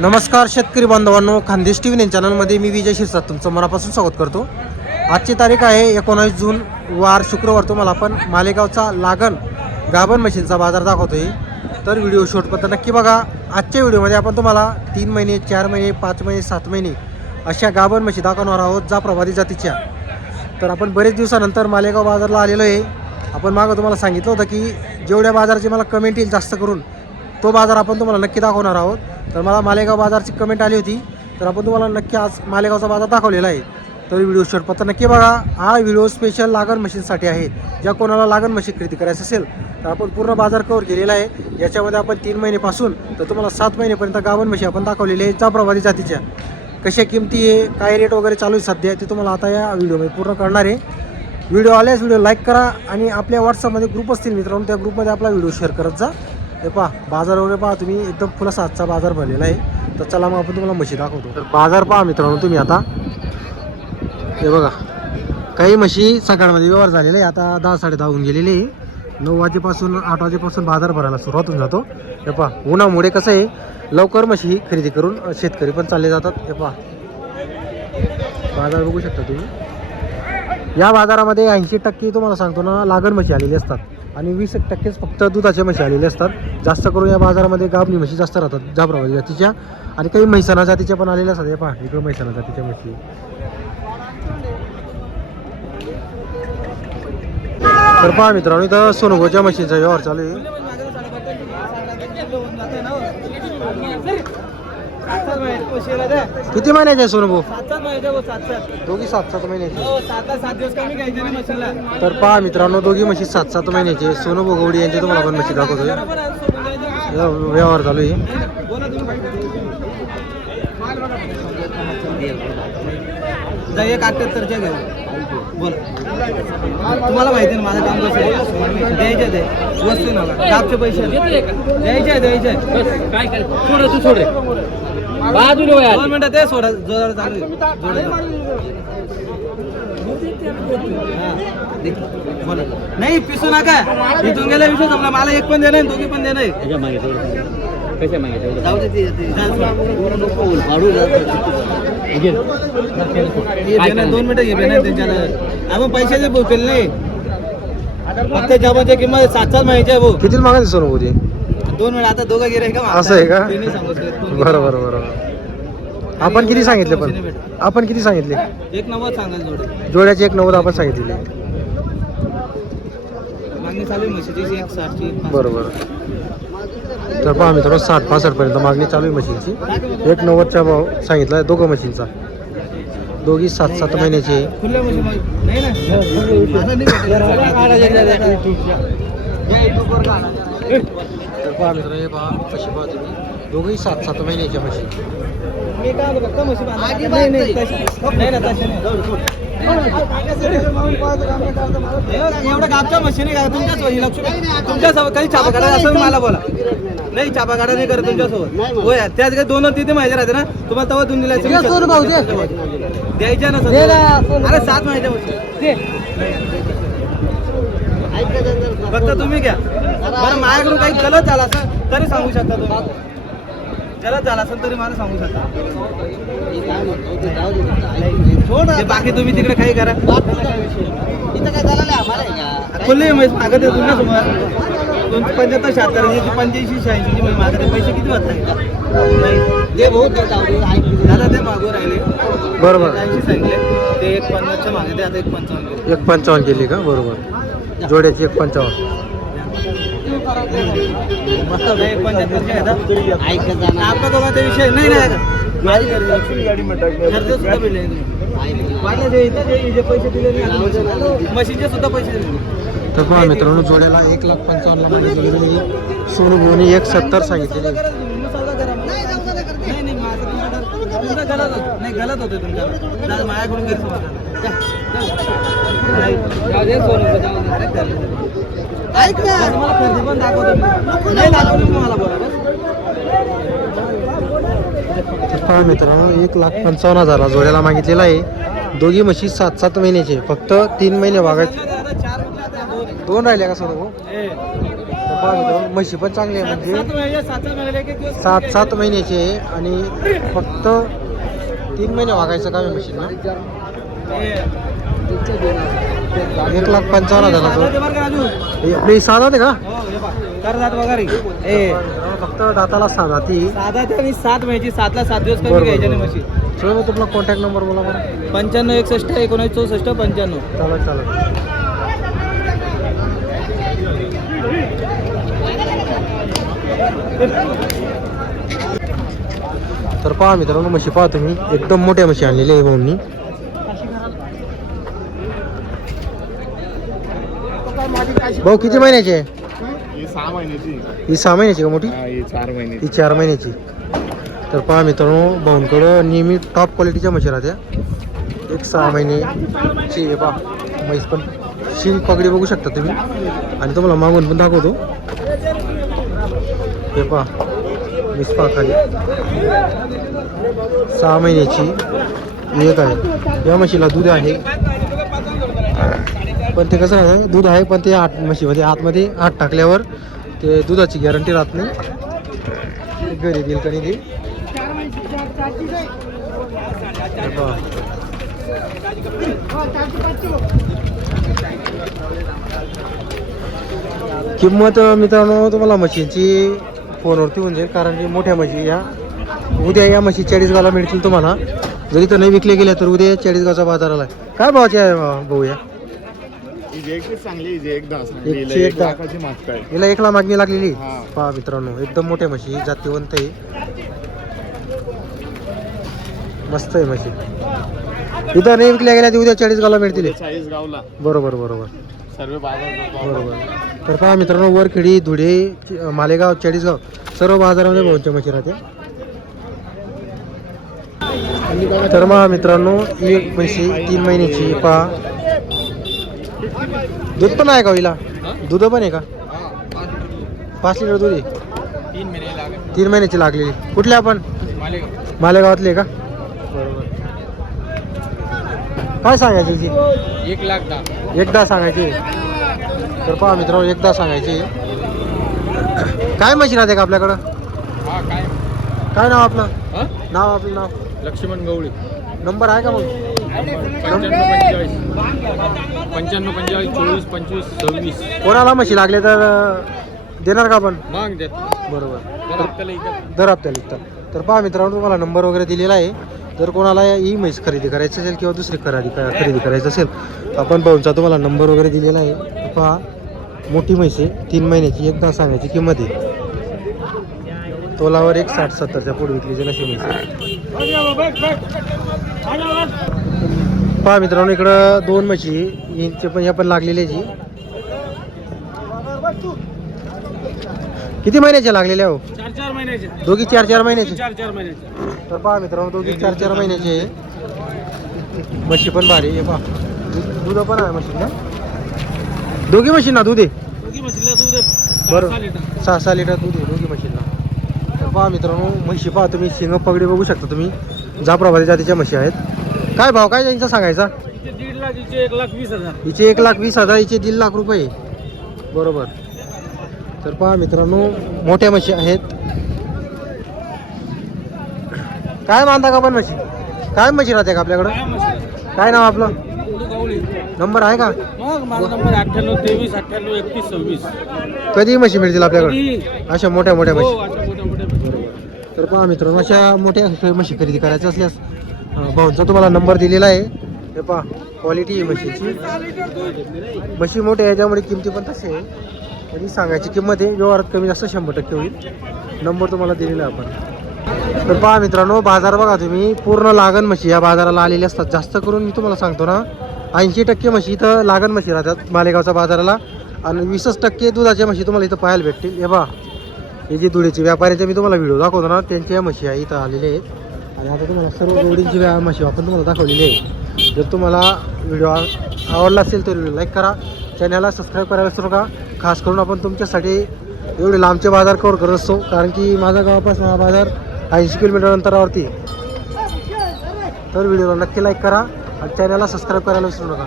नमस्कार शेतकरी बांधवांनो, खानदेश टी व्ही चॅनलमध्ये मी विजय शिरसाट तुमचं मनापासून स्वागत करतो. आजची तारीख आहे 19 जून वार शुक्रवार. तुम्हाला आपण मालेगावचा लागण गाभण मशीनचा बाजार दाखवतोय. तर व्हिडिओ शेवटपर्यंत नक्की बघा. आजच्या व्हिडिओमध्ये आपण तुम्हाला 3 महिने 4 महिने 5 महिने 7 महिने अशा गाभण म्हशी दाखवणार आहोत, जाफराबादी जातीच्या. तर आपण बरेच दिवसानंतर मालेगाव बाजारला आलेलो आहे. आपण मागं तुम्हाला सांगितलं होतं की जेवढ्या बाजाराची मला कमेंट येईल जास्त करून तो बाजार आपण तुम्हाला नक्की दाखवणार आहोत. तर मला मालेगाव बाजारची कमेंट आली होती, तर आपण तुम्हाला नक्की आज मालेगावचा बाजार दाखवलेला आहे. तर व्हिडिओ शेवटपर्यंत नक्की बघा. हा व्हिडिओ स्पेशल लागण मशीनसाठी आहे. ज्या कोणाला लागण मशीन खरेदी करायचं असेल तर आपण पूर्ण बाजार कव्हर केलेला आहे. याच्यामध्ये आपण 3 महिन्यापासून तर तुम्हाला 7 महिनेपर्यंत गाभण म्हशी आपण दाखवलेली आहे, जाफराबादी जातीच्या. कशा किमती आहे, काय रेट वगैरे चालू आहे सध्या, ते तुम्हाला आता या व्हिडिओमध्ये पूर्ण करणार आहे. व्हिडिओ आल्यास व्हिडिओ लाईक करा आणि आपल्या व्हॉट्सअपमध्ये ग्रुप असतील मित्रांनो, त्या ग्रुपमध्ये आपला व्हिडिओ शेअर करत जा. हे पहा बाजार वगैरे पहा तुम्ही, एकदम फुल साजचा बाजार भरलेला आहे. तर चला मग आपण तुम्हाला म्हशी दाखवतो. तर बाजार पहा मित्रांनो तुम्ही आता. हे बघा, काही म्हशी सकाळमध्ये व्यवहार झालेला आहे. आता 10-10:30 होऊन गेलेले आहे. 9 वाजेपासून 8 वाजेपासून बाजार भरायला सुरुवात होऊन जातो. हे पहा उन्हामुळे कसं आहे, लवकर म्हशी खरेदी करून शेतकरी पण चालले जातात. हे पहा बाजार बघू शकता तुम्ही. या बाजारामध्ये 80% तुम्हाला सांगतो ना लागण म्हशी आलेली असतात आणि 20% फक्त दुधाच्या म्हशी आलेल्या असतात. जास्त करून या बाजारामध्ये गाभणी म्हशी जास्त राहतात, जाफराबादी जातीच्या, आणि काही म्हैसाणा जातीच्या पण आलेल्या असतात. हे पहा इकडं म्हैसाणा जातीच्या म्हशी. तर पहा मित्रांनो, इथं सोनोगोच्या म्हशींचा व्यवहार चालू आहे. किती महिन्याचे आहे सोनोगो? 7 दोघी 7-7 महिन्याचे. दिवस कमी घ्यायचे ना मशीनला. तर पहा मित्रांनो, दोघी म्हशी 7-7 महिन्याचे. सोनोगो गवडी यांचे तुम्हाला आपण म्हशी दाखवतोय. व्यवहार चालू आहे. एक 78च्या घेऊ. बोल, तुम्हाला माहिती ना माझं काम कसं आहे. द्यायचे ते वस्तू नका, दाबचे पैसे द्यायचे. काय कर, सोड तू, सोड बाजूला 2 मिनिटं ते सोडा. जोर चालू बोला. नाही पिसू नका, इथून गेल्या विषय जमला. मला एक पण देणं, दोघी पण देणं. जाऊ दे ते 2 मिनिटं घे नाही त्यांच्याला. आपण पैशाचे बोलतील नाही, फक्त जबाच्या किंमत 7-7 महिन्याच्या भाऊ. किती मागायचे सोनोगो ते? 2 मिनिट. आता दोघं गिरे का? असं आहे का? सांगू शकत. बरोबर. आपण किती सांगितले? पण आपण किती सांगितले? 190 सांगाल जोडे. जोड्याचे 190 आपण सांगितले. मागणी चालू आहे म्हशीची 160ची. बरोबर. तर पहा मित्रांनो, 60-65 पर्यंत मागणी चालू आहे म्हशींची. 190चा भाव सांगितला आहे दोघं म्हशींचा. दोघी 7-7 महिन्याची. खुल्या म्हशी नाही तर पहा मित्रांनो, हे पहा कशी पहा तुम्ही, दोघी 7-7 महिन्याच्या म्हशी. मी काय फक्त म्हशी नाही ना तशी एवढं गाबच्या मशीन आहे का तुमच्यासोबत? तुमच्यासोबत काही छापा काढा असं मला बोला. नाही छापा काढा नाही करत तुमच्यासोबत. होय, त्याच काही 2-3 माहिती राहते ना तुम्हाला, तेव्हा तुम्ही द्यायच्या ना. अरे 7 महिन्याच्या मशीन फक्त तुम्ही घ्या. बरं माझ्याकडून काही गलत झाला असं तरी सांगू शकता तुम्ही. गलत झाला असेल तरी मला सांगू शकता. बाकी तुम्ही तिकडे काही करा. खुले म्हैस मागत आहे तुमच्यासमोर. 75-76 85-86 मागत आहे. पैसे किती वाजता दादा ते मागू राहिले? बरोबर. 80 सांगितले ते 150च्या मागे ते आता 155 155 केली का? बरोबर. जोड्याची 155. आपला दोघा ते विषय नाही पैसे दिले मशीनचे सुद्धा पैसे दिले. तर पहा मित्रांनो, जोड्याला 1,55,000 ला मागितलेली. सोनोगोने 170 सांगितलेली. नाही गलत होते तुमच्या माझ्याकडून ऐक ना, मला खरेदी पण दाखवतो. नाही दाखवली मला बोला. पहा मित्रांनो, 1,55,000 जोड्याला मागितलेला आहे. दोघी म्हशी 7-7 महिन्याचे. फक्त 3 महिने वागायचे. 2 राहिले का सोनोगो? पहा मित्रांनो म्हशी पण चांगली आहे म्हणजे 7 महिन्याची आहे आणि फक्त 3 महिने वागायचं काम आहे म्हशींना. 1,55,000 आपली साधा आहे का फक्त दाताला साधा ती साधा ते आणि 7 महिन्याची 7 ला 7 दिवस कमी घ्यायचे नाही म्हशी. सर तुमचा कॉन्टॅक्ट नंबर बोला बरं. 95 61 19 64 95. चालेल चालेल. तर पहा मित्रांनो म्हशी पहा तुम्ही एकदम मोठ्या म्हशी आणलेल्या आहे भाऊंनी. भाऊ किती महिन्याची आहे? ही 6 महिन्याची. ही 6 महिन्याची का मोठी? ही 4 महिन्याची. ही 4 महिन्याची. तर पहा मित्रांनो भाऊंकडं नेहमी टॉप क्वालिटीच्या म्हशी राहत्या. एक 6 महिन्याची आहे पहा म्हैस पण शिंग पगडी बघू शकता तुम्ही आणि तुम्हाला मागून पण दाखवतो. हे पहा म्हैस पहा खाली 6 महिन्याची एक आहे. या म्हशीला दूध आहे पण ते कसं आहे दूध आहे पण ते म्हशीमध्ये आतमध्ये आत टाकल्यावर ते दुधाची गॅरंटी राहत नाही. घरी देईल कधी देईल. किंमत मित्रांनो तुम्हाला म्हशींची फोनवरती होऊन जाईल कारण की मोठ्या म्हशी या उद्या या म्हशी 40 गावला मिळतील तुम्हाला. जरी तर नाही विकले गेल्या तर उद्या 40 गावचा बाजाराला आहे. काय भावाचे आहे भाऊ या? चांगली हिला 1 लाख मागणी लागलेली. पहा मित्रांनो एकदम मोठ्या म्हशी जातीवंत आहे मस्त आहे म्हशी. इथं नाही विकल्या गेल्या उद्या 40 गावला मिळतील. 40 गावला. बरोबर बरोबर सर्व बाजार बरोबर. तर पहा मित्रांनो वरखेडी धुळे मालेगाव 40 गाव सर्व बाजारामध्ये भाऊंच्या म्हशी राहते. तर मग मित्रांनो एक म्हशी 3 महिन्याची पहा. दूध पण आहे का हिला? दूध पण आहे का? 5 लिटर दूध आहे. 3 महिन्याची लागलेली. कुठले आपण? मालेगावातले का? बरोबर. काय सांगायची हिची? 1,10,000. एकदा सांगायची. तर पहा मित्रांनो एकदा सांगायची. काय म्हशी राहते का आपल्याकडं? काय नाव आपलं? नाव आपलं नाव? लक्ष्मण गवळी. नंबर आहे का मग? 95 45 24 25 26. कोणाला म्हशी लागले तर देणार का आपण? माग देत बरोबर आपल्याला दर हप्त्याला विकतात. तर पहा मित्रांनो तुम्हाला नंबर वगैरे दिलेला आहे. जर कोणाला ही म्हैस खरेदी करायची असेल किंवा दुसरी खरेदी करायची असेल आपण भाऊंचा तुम्हाला नंबर वगैरे दिलेला आहे. पहा मोठी म्हैस आहे 3 महिन्याची एकदा सांगायची किंमत आहे. तोलावर 60-70च्या पुढे विकली जाईल अशी म्हैस आहे. पहा मित्रांनो इकडं 2 म्हशी यांचे पण या पण लागलेली जी किती महिन्याचे लागलेले हो? 4 महिन्याचे. दोघी 4 महिन्याचे. 4 महिन्याचे. तर पहा मित्रांनो दोघी 4 महिन्याचे म्हशी पण भारी आहे. पहा दूध पण आहे म्हशींना. दोघी म्हशींना दूध आहे. दोघी म्हशीला दूध बरं 6 लिटर दूध आहे दोघी म्हशींना. तर पहा मित्रांनो म्हशी पहा तुम्ही शिंग पगडी बघू शकता तुम्ही. जाफराबादी जातीच्या म्हशी आहेत. काय भाव काय त्यांचा सांगायचा? 1,50,000. 1,20,000. हिचे 1,20,000 हिचे 1.5 लाख रुपये. बरोबर. तर पहा मित्रांनो मोठ्या म्हशी आहेत. काय मानता का पण म्हशी? काय म्हशी राहते का आपल्याकडं? काय नाव आपलं? नंबर आहे का? मग माझा नंबर 98 23 98 31 26. कधी म्हशी मिळतील आपल्याकडे अशा मोठ्या मोठ्या हो, म्हशी? अशा मोठ्या मोठ्या. तर पहा मित्रांनो अशा मोठ्या म्हशी खरेदी करायच्या असल्यास भाऊंचा तुम्हाला नंबर दिलेला आहे. हे पहा क्वालिटी आहे म्हशीची. म्हशी मोठ्या आहे त्यामुळे किमती पण तशी आहे. तरी सांगायची किंमत आहे व्यवहारात कमी जास्त 100% होईल. नंबर तुम्हाला दिलेला आहे आपण. तर पहा मित्रांनो बाजार बघा तुम्ही पूर्ण लागण म्हशी या बाजाराला आलेल्या असतात. जास्त करून मी तुम्हाला सांगतो ना 80% म्हशी इथं लागण म्हशी राहतात मालेगावच्या बाजाराला आणि 20% दुधाच्या म्हशी तुम्हाला इथं पाहायला भेटतील. हे बघा हे जे धुळेचे व्यापाऱ्यांचे मी तुम्हाला व्हिडिओ दाखवतो ना त्यांच्या म्हशी आहे इथं आलेले आहेत. आणि आता तुम्हाला सर्व जोडींची म्हशी आपण तुम्हाला दाखवलेली आहे. जर तुम्हाला व्हिडिओ आवडला असेल तर व्हिडिओ लाईक करा. चॅनलला सबस्क्राईब करायला विसरू नका. खास करून आपण तुमच्यासाठी एवढे लांबचे बाजार कव्हर करत असतो कारण की माझ्या गावापासून हा बाजार 80 किलोमीटर अंतरावरती. तर व्हिडिओला नक्की लाईक करा आणि चॅनलला सबस्क्राईब करायला विसरू नका.